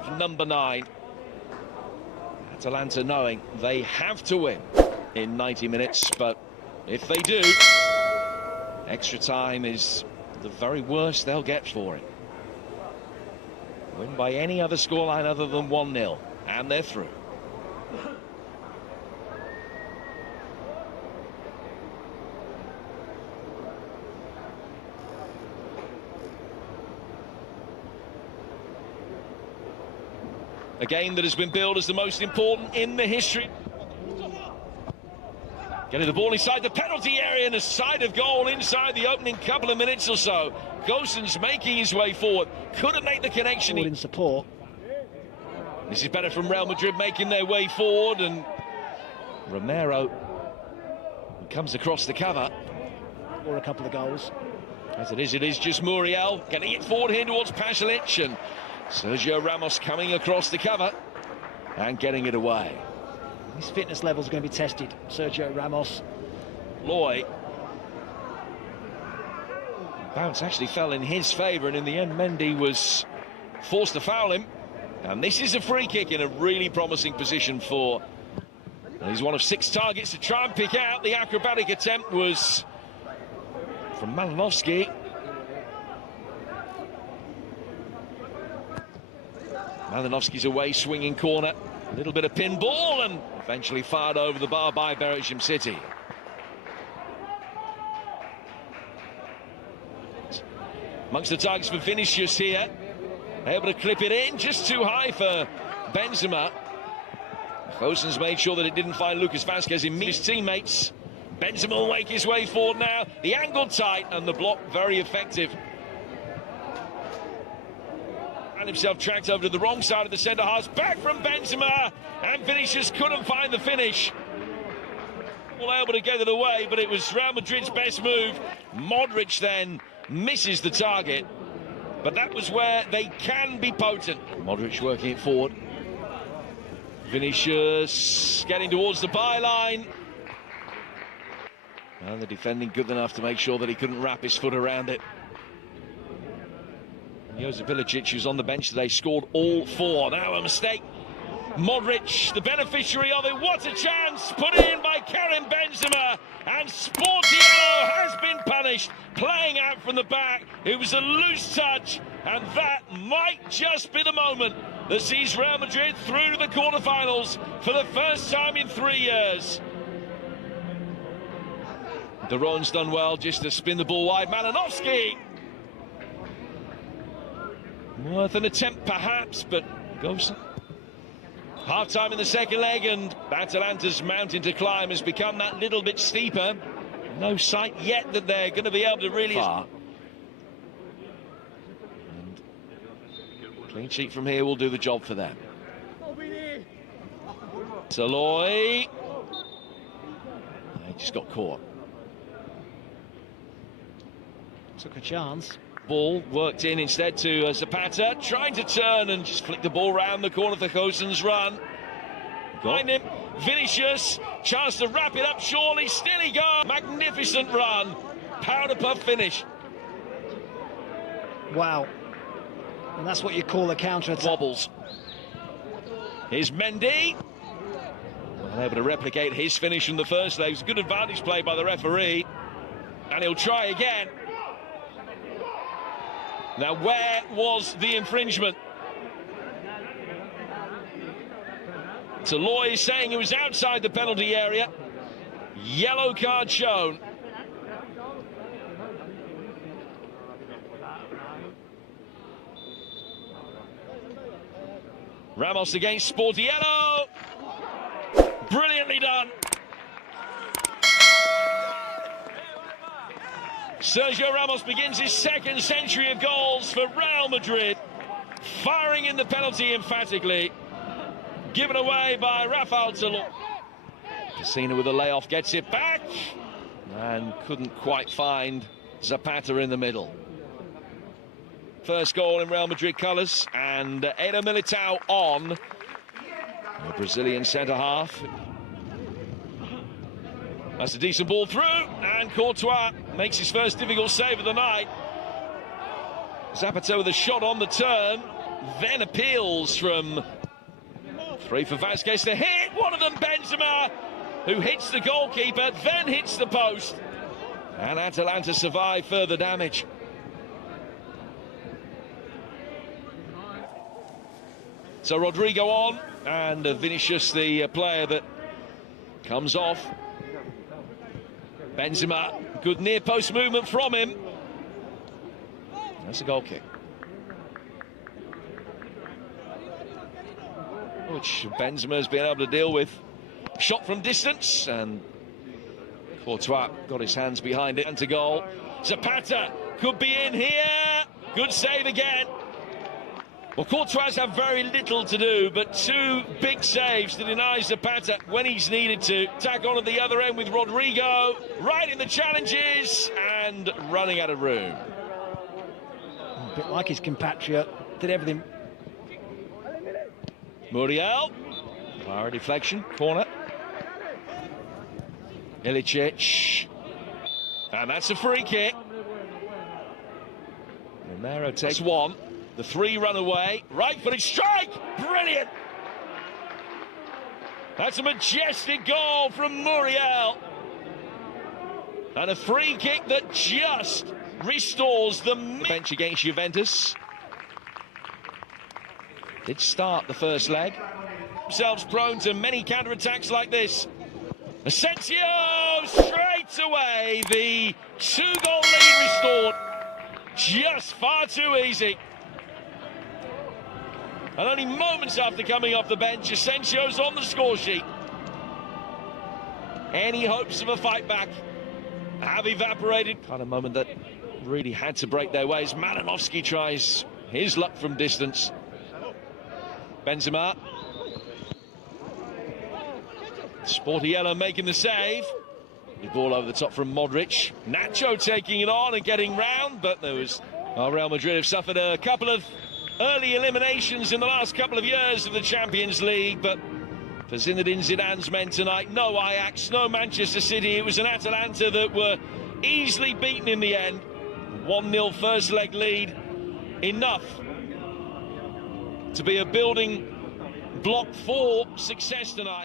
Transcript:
of number 9. Atalanta knowing they have to win in 90 minutes, but if they do, extra time is the very worst they'll get for it. Win by any other scoreline other than 1-0, and they're through. A game that has been billed as the most important in the history. Getting the ball inside the penalty area and a side of goal inside the opening couple of minutes or so. Gosens making his way forward. Couldn't make the connection. In support. This is better from Real Madrid making their way forward, and Romero comes across the cover. Or a couple of goals. As it is just Muriel getting it forward here towards Pasalic, and Sergio Ramos coming across the cover and getting it away. His fitness levels are going to be tested. Sergio Ramos. Loy. Bounce actually fell in his favour, and in the end Mendy was forced to foul him. And this is a free kick in a really promising position for... He's one of 6 targets to try and pick out. The acrobatic attempt was from Malinovsky. Malinovsky's away, swinging corner. A little bit of pinball, and eventually fired over the bar by Berejim City. Amongst the targets for Vinicius here. Able to clip it in, just too high for Benzema. Gosens made sure that it didn't find Lucas Vazquez in his teammates. Benzema will make his way forward now. The angle tight and the block very effective. And himself tracked over to the wrong side of the centre half. Back from Benzema, and Vinicius couldn't find the finish. All able to get it away, but it was Real Madrid's best move. Modric then misses the target, but that was where they can be potent. Modric working it forward. Vinicius getting towards the byline. And the defending good enough to make sure that he couldn't wrap his foot around it. Josip Ilicic, who's on the bench today, scored all 4. Now a mistake. Modric, the beneficiary of it. What a chance! Put in by Karim Benzema. And Sportiello has been punished. Playing out from the back. It was a loose touch. And that might just be the moment that sees Real Madrid through to the quarterfinals for the first time in 3 years. Daron's done well just to spin the ball wide. Malinovsky. Worth an attempt perhaps, but goes. Half-time in the second leg, and Atalanta's mountain to climb has become that little bit steeper. No sight yet that they're going to be able to really... Far. And clean sheet from here will do the job for them. Taloy. He just got caught. Took a chance. Ball worked in instead to Zapata, trying to turn and just flick the ball round the corner for Gosens' run. Behind him, Vinicius, chance to wrap it up surely, still he goes. Magnificent run, powder puff finish. Wow, and that's what you call a counter-attack. Wobbles. Here's Mendy. Unable to replicate his finish from the first leg. It was a good advantage play by the referee. And he'll try again. Now, where was the infringement? Taloy saying it was outside the penalty area. Yellow card shown. Ramos against Sportiello. Brilliantly done. Sergio Ramos begins his 2nd century of goals for Real Madrid, firing in the penalty emphatically, given away by Rafael Taloy. Casino with a layoff gets it back and couldn't quite find Zapata in the middle. First goal in Real Madrid colours, and Eder Militao on, the Brazilian centre-half. That's a decent ball through, and Courtois makes his first difficult save of the night. Zapata with a shot on the turn. then appeals from 3 for Vasquez to hit. One of them, Benzema, who hits the goalkeeper, then hits the post. And Atalanta survive further damage. So Rodrigo on, and Vinicius, the player that comes off. Benzema, good near post movement from him. That's a goal kick, which Benzema's been able to deal with. Shot from distance, and Courtois got his hands behind it and to goal. Zapata could be in here. Good save again. Well, Courtois have very little to do, but 2 big saves to deny Zapata when he's needed to. Tack on at the other end with Rodrigo, right in the challenges and running out of room. A bit like his compatriot, did everything. Muriel, fire deflection, corner. Ilicic, and that's a free kick. Romero takes one. The 3 run away, right-footed strike, brilliant! That's a majestic goal from Muriel. And a free kick that just restores the bench against Juventus. Did start the first leg. Themselves prone to many counter-attacks like this. Asensio, straight away, the 2-goal lead restored. Just far too easy. And only moments after coming off the bench, Asensio's on the score sheet. Any hopes of a fight back have evaporated. Kind of moment that really had to break their ways. Malinovsky tries his luck from distance. Benzema. Sportiello making the save. The ball over the top from Modric. Nacho taking it on and getting round, but there was... Real Madrid have suffered a couple of early eliminations in the last couple of years of the Champions League, but for Zinedine Zidane's men tonight, no Ajax, no Manchester City. It was an Atalanta that were easily beaten in the end. 1-0 first leg lead, enough to be a building block for success tonight.